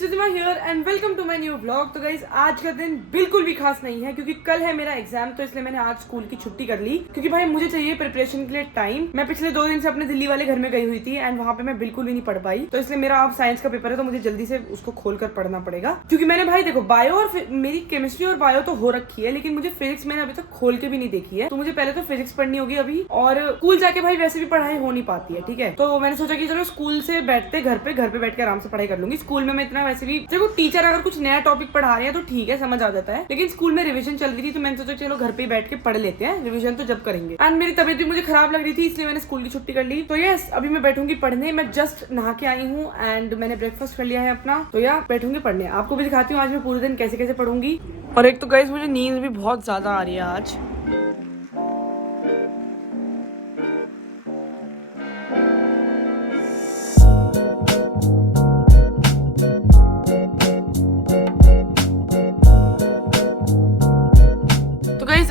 Riddhima here and welcome to my new vlog. तो guys आज का दिन बिल्कुल भी खास नहीं है क्योंकि कल है मेरा एग्जाम, तो इसलिए मैंने आज स्कूल की छुट्टी कर ली क्योंकि भाई मुझे चाहिए प्रिपरेशन के लिए टाइम। मैं पिछले 2 दिन से अपने दिल्ली वाले घर में गई हुई थी एंड वहाँ पे मैं बिल्कुल भी नहीं पढ़ पाई, तो इसलिए मेरा अब साइंस का पेपर है तो मुझे जल्दी से उसको खोल कर पढ़ना पड़ेगा क्योंकि मैंने भाई देखो बायो और मेरी केमिस्ट्री और बायो तो हो रखी है, लेकिन मुझे फिजिक्स मैंने अभी तक खोल के भी नहीं देखी है। तो मुझे पहले तो फिजिक्स पढ़नी होगी अभी, और स्कूल जाके भाई वैसे भी पढ़ाई हो नहीं पाती है, ठीक है। तो मैंने सोचा कि चलो स्कूल से बैठते घर पे बैठ के आराम से पढ़ाई कर लूंगी। स्कूल में मैं इतना वैसे भी देखो टीचर अगर कुछ नया टॉपिक पढ़ा रहे हैं तो ठीक है, समझ आ जाता है, लेकिन स्कूल में रिवीजन चल रही थी तो मैंने सोचा चलो घर पे बैठ के पढ़ लेते हैं, रिवीजन तो जब करेंगे। एंड मेरी तबीयत भी मुझे खराब लग रही थी इसलिए मैंने स्कूल की छुट्टी कर ली। तो यस अभी मैं बैठूंगी पढ़ने। मैं जस्ट नहा के आई हूँ एंड मैंने ब्रेकफास्ट कर लिया है अपना, तो यार बैठूंगी पढ़ने। आपको भी दिखाती हूँ आज मैं पूरे दिन कैसे कैसे पढ़ूंगी। और एक तो गाइस मुझे नींद भी बहुत ज्यादा आ रही है आज।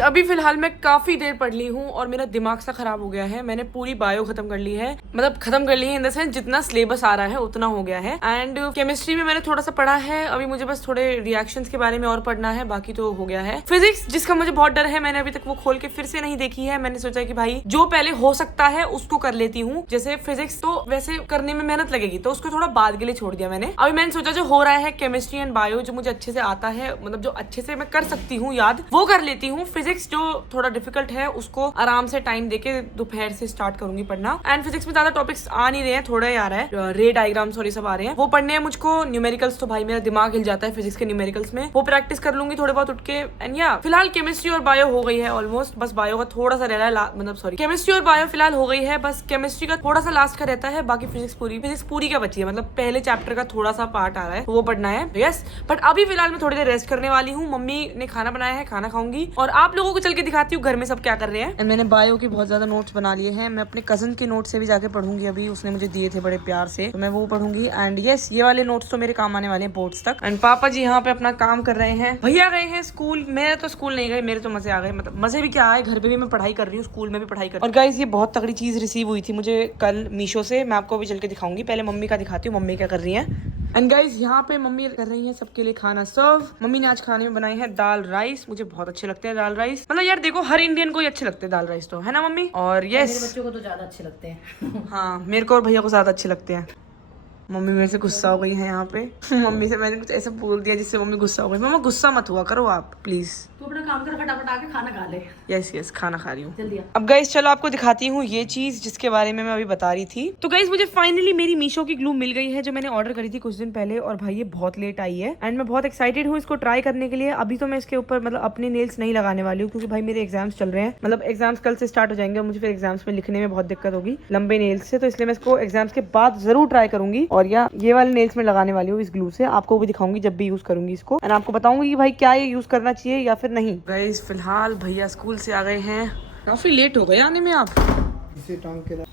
अभी फिलहाल मैं काफी देर पढ़ ली हूँ और मेरा दिमाग सा खराब हो गया है। मैंने पूरी बायो खत्म कर ली है, मतलब खत्म कर ली है इन द सेंस जितना सिलेबस आ रहा है उतना हो गया है। एंड केमिस्ट्री में मैंने थोड़ा सा पढ़ा है, अभी मुझे बस थोड़े रिएक्शंस के बारे में और पढ़ना है, बाकी तो हो गया है। फिजिक्स जिसका मुझे बहुत डर है, मैंने अभी तक वो खोल के फिर से नहीं देखी है। मैंने सोचा कि भाई जो पहले हो सकता है उसको कर लेती हूँ। जैसे फिजिक्स तो वैसे करने में मेहनत लगेगी तो उसको थोड़ा बाद के लिए छोड़ दिया मैंने। अभी मैंने सोचा जो हो रहा है केमिस्ट्री एंड बायो जो मुझे अच्छे से आता है, मतलब जो अच्छे से मैं कर सकती हूँ याद, वो कर लेती हूँ। फिजिक्स जो थोड़ा डिफिकल्ट है उसको आराम से टाइम देके दोपहर से स्टार्ट करूंगी पढ़ना। एंड फिजिक्स में ज्यादा टॉपिक्स आ नहीं रहे हैं, थोड़ा ही आ रहा है, रे डायग्राम्स और ये सब आ रहे हैं, वो पढ़ने हैं मुझको। न्यूमेरिकल्स तो भाई मेरा दिमाग हिल जाता है फिजिक्स के न्यूमेरिकल्स में, वो प्रैक्टिस कर लूंगी थोड़े बहुत उठ के। एंड या फिलहाल केमिस्ट्री और बायो हो गई है ऑलमोस्ट, बस बायो का थोड़ा सा रह रहा है, मतलब सॉरी केमिस्ट्री और बायो फिलहाल हो गई है, बस केमिस्ट्री का थोड़ा सा लास्ट का रहता है, बाकी फिजिक्स पूरी क्या बची है, मतलब पहले चैप्टर का थोड़ा सा पार्ट आ रहा है वो पढ़ना है। यस बट अभी फिलहाल मैं थोड़ी देर रेस्ट करने वाली हूँ। मम्मी ने खाना बनाया है, खाना खाऊंगी और आप लोगों को चल के दिखाती हूँ घर में सब क्या कर रहे हैं। एंड मैंने बायो के बहुत ज्यादा नोट्स बना लिए हैं, मैं अपने कजन के नोट से भी जाके पढ़ूंगी अभी, उसने मुझे दिए थे बड़े प्यार से, तो मैं वो पढ़ूंगी। एंड यस ये वाले नोट्स तो मेरे काम आने वाले हैं बोर्ड्स तक। एंड पापा जी यहाँ पे अपना काम कर रहे हैं, भैया गए हैं स्कूल। मैं तो स्कूल नहीं गई, मेरे तो मजे आ गए, मतलब मजे भी क्या आए, घर पे भी मैं पढ़ाई कर रही हूँ, स्कूल में भी पढ़ाई कर। और गाइस ये बहुत तगड़ी चीज रिसीव हुई थी मुझे कल मीशो से, मैं आपको अभी चल के दिखाऊंगी। पहले मम्मी का दिखाती हूँ मम्मी क्या कर रही है। एंड गाइस यहाँ पे मम्मी कर रही है सबके लिए खाना सर्व। मम्मी ने आज खाने में बनाई है दाल राइस, मुझे बहुत अच्छे लगते हैं दाल राइस, मतलब यार देखो हर इंडियन को ही अच्छे लगते हैं दाल राइस, तो है ना मम्मी। और यस मेरे बच्चों को तो ज्यादा अच्छे लगते हैं। हाँ मेरे को और भैया को ज्यादा अच्छे लगते हैं। मम्मी मेरे से गुस्सा हो गई है यहाँ पे। मम्मी से मैंने कुछ ऐसा बोल दिया जिससे मम्मी गुस्सा हो गई। मम्मा गुस्सा मत हुआ करो आप प्लीज, तू अपना काम कर, फटाफट आके खाना खा ले। यस खाना खा रही हूँ जल्दी। अब गाइस चलो आपको दिखाती हूँ ये चीज जिसके बारे में मैं अभी बता रही थी। तो गाइस मुझे फाइनली मेरी मीशो की ग्लू मिल गई है जो मैंने ऑर्डर करी थी कुछ दिन पहले, और भाई ये बहुत लेट आई है एंड मैं बहुत एक्साइटेड हूँ इसको ट्राई करने के लिए। अभी तो मैं इसके ऊपर मतलब अपने नेल्स नहीं लगाने वाली हूँ क्योंकि भाई मेरे एग्जाम्स चल रहे हैं, मतलब एग्जाम्स कल से स्टार्ट हो जाएंगे, मुझे फिर एग्जाम्स में लिखने में बहुत दिक्कत होगी लंबे नेल्स से, तो इसलिए मैं इसको एग्जाम्स के बाद जरूर ट्राई करूंगी। और ये वाले नेल्स में लगाने वाली हूँ इस ग्लू से, आपको भी दिखाऊंगी जब भी यूज करूंगी इसको, एंड आपको बताऊंगी कि भाई क्या ये यूज करना चाहिए या फिर नहीं। गाइस फिलहाल भैया स्कूल से आ गए हैं, काफी लेट हो गए आने में आप। इसे टांग के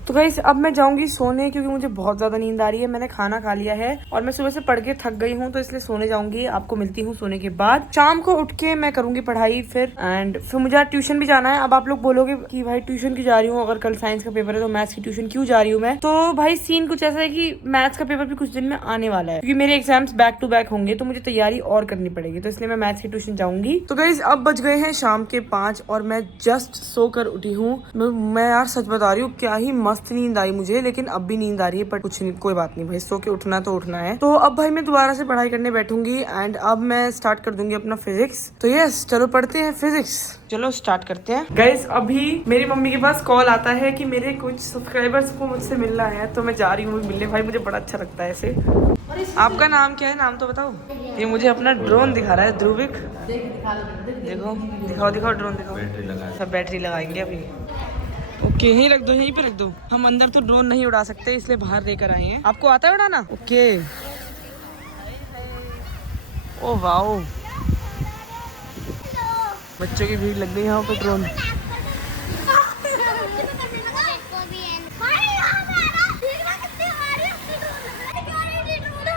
तो गाइस अब मैं जाऊंगी सोने क्योंकि मुझे बहुत ज्यादा नींद आ रही है। मैंने खाना खा लिया है और मैं सुबह से पढ़ के थक गई हूँ, तो इसलिए सोने जाऊंगी। आपको मिलती हूँ सोने के बाद। शाम को उठ के मैं करूंगी पढ़ाई फिर, एंड फिर मुझे ट्यूशन भी जाना है। अब आप लोग बोलोगे कि भाई ट्यूशन क्यों जा रही हूँ, अगर कल साइंस का पेपर है तो मैथ्स की ट्यूशन क्यों जा रही हूँ मैं। तो भाई सीन कुछ ऐसा है कि मैथ्स का पेपर भी कुछ दिन में आने वाला है क्योंकि मेरे एग्जाम्स बैक टू बैक होंगे, तो मुझे तैयारी और करनी पड़ेगी, तो इसलिए मैं मैथ्स की ट्यूशन जाऊंगी। तो गाइस अब बज गए हैं शाम के 5 और मैं जस्ट सोकर उठी हूँ। मैं यार सच बता रही हूँ क्या ही मस्त नींद आई मुझे, लेकिन अब भी नींद आ रही है, पर कुछ नहीं, कोई बात नहीं भाई, सो के उठना तो उठना है। तो अब भाई मैं दोबारा से पढ़ाई करने बैठूंगी एंड अब मैं स्टार्ट कर दूंगी अपना फिजिक्स। तो यस चलो पढ़ते हैं फिजिक्स, चलो स्टार्ट करते हैं। गाइस अभी मेरी मम्मी के पास कॉल आता है कि मेरे कुछ सब्सक्राइबर्स को मुझसे मिलना है, तो मैं जा रही हूँ मिलने। भाई मुझे बड़ा अच्छा लगता है ऐसे। आपका नाम क्या है, नाम तो बताओ। ये मुझे अपना ड्रोन दिखा रहा है ध्रुविक, देखो दिखाओ ड्रोन दिखाओ। सब बैटरी लगाएंगे अभी। ओके यहीं रख दो, यहीं पे रख दो, हम अंदर तो ड्रोन नहीं उड़ा सकते इसलिए बाहर लेकर आए हैं। आपको आता है उड़ाना? ओके ओ वाओ, बच्चों की भीड़ लग गई यहाँ पे ड्रोन।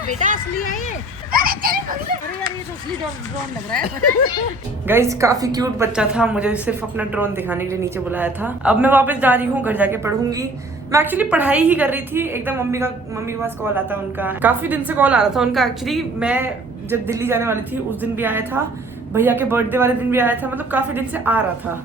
बेटा असली है ये। अरे यार ये तो असली ड्रोन लग रहा है। गाइस काफी क्यूट बच्चा था, मुझे सिर्फ अपना ड्रोन दिखाने के लिए नीचे बुलाया था। अब मैं वापस जा रही हूँ घर जाके पढ़ूंगी। मैं एक्चुअली पढ़ाई ही कर रही थी एकदम। मम्मी के पास कॉल आता उनका, काफी दिन से कॉल आ रहा था उनका। एक्चुअली मैं जब दिल्ली जाने वाली थी उस दिन भी आया था, भैया के बर्थडे वाले दिन भी आया था, मतलब काफी दिन से आ रहा था।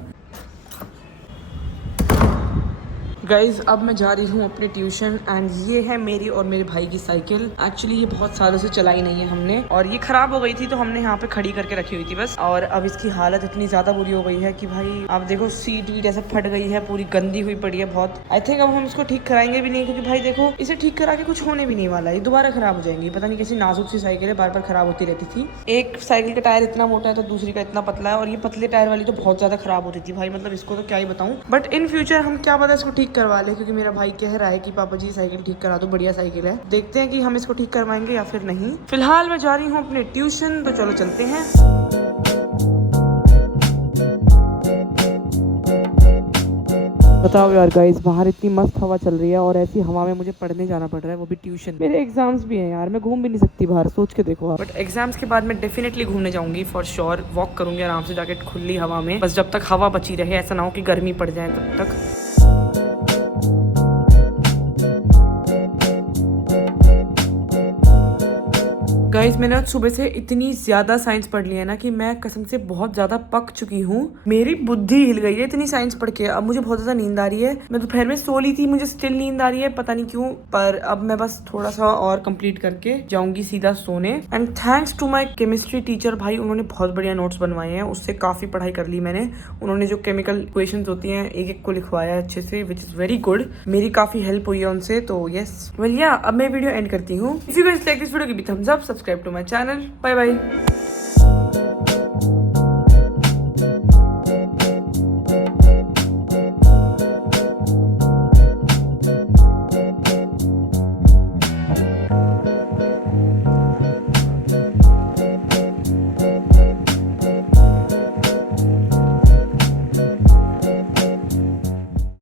गाइज अब मैं जा रही हूँ अपने ट्यूशन एंड ये है मेरी और मेरे भाई की साइकिल। एक्चुअली ये बहुत सालों से चलाई नहीं है हमने और ये खराब हो गई थी तो हमने यहाँ पे खड़ी करके रखी हुई थी बस। और अब इसकी हालत इतनी ज्यादा बुरी हो गई है कि भाई आप देखो सीट वीट ऐसे फट गई है, पूरी गंदी हुई पड़ी है बहुत। आई थिंक अब हम इसको ठीक कराएंगे भी नहीं क्योंकि भाई देखो इसे ठीक करा के कुछ होने भी नहीं वाला है, दोबारा खराब हो जाएंगी। पता नहीं कैसी नाजुक सी साइकिल है, बार बार खराब होती रहती थी। एक साइकिल का टायर इतना मोटा है तो दूसरी का इतना पतला है और ये पतले टायर वाली तो बहुत ज्यादा खराब होती थी भाई, मतलब इसको तो क्या ही बताऊं। बट इन फ्यूचर हम क्या पता इसको ठीक करवा ले, क्योंकि मेरा भाई कह रहा है कि पापा जी साइकिल ठीक करा दो, बढ़िया साइकिल है। देखते हैं कि हम इसको ठीक करवाएंगे या फिर नहीं। फिलहाल मैं जा रही हूँ अपने ट्यूशन, तो चलो चलते हैं। बताओ यार गाइस, बाहर इतनी मस्त हवा चल रही है और ऐसी हवा में मुझे पढ़ने जाना पड़ रहा है, वो भी ट्यूशन। मेरे एग्जाम्स भी हैं यार, मैं घूम भी नहीं सकती बाहर, सोच के देखो आप। बट एग्जाम्स के बाद मैं डेफिनेटली घूमने जाऊंगी फॉर श्योर। वॉक करूंगी आराम से जाके खुली हवा में, बस जब तक हवा बची रहे, ऐसा ना हो कि गर्मी पड़ जाए तब तक। गाइस मैंने आज सुबह से इतनी ज्यादा साइंस पढ़ लिया है ना कि मैं कसम से बहुत ज्यादा पक चुकी हूँ। मेरी बुद्धि हिल गई है इतनी साइंस पढ़ के। अब मुझे बहुत ज्यादा नींद आ रही है। मैं दोपहर में सो ली थी, मुझे स्टिल नींद आ रही है, पता नहीं क्यों। पर अब मैं बस थोड़ा सा और कंप्लीट करके जाऊंगी सीधा सोने। And thanks to my chemistry teacher, भाई उन्होंने बहुत बढ़िया नोट्स बनवाए हैं, उससे काफी पढ़ाई कर ली मैंने। उन्होंने जो केमिकल इक्वेशंस होती हैं एक एक को लिखवाया है अच्छे से, विच इज वेरी गुड। मेरी काफी हेल्प हुई है उनसे, तो यस। वेल या अब मैं वीडियो एंड करती हूँ। इसी को लाइक दिस वीडियो की भी thumbs up, subscribe to my channel. Bye bye.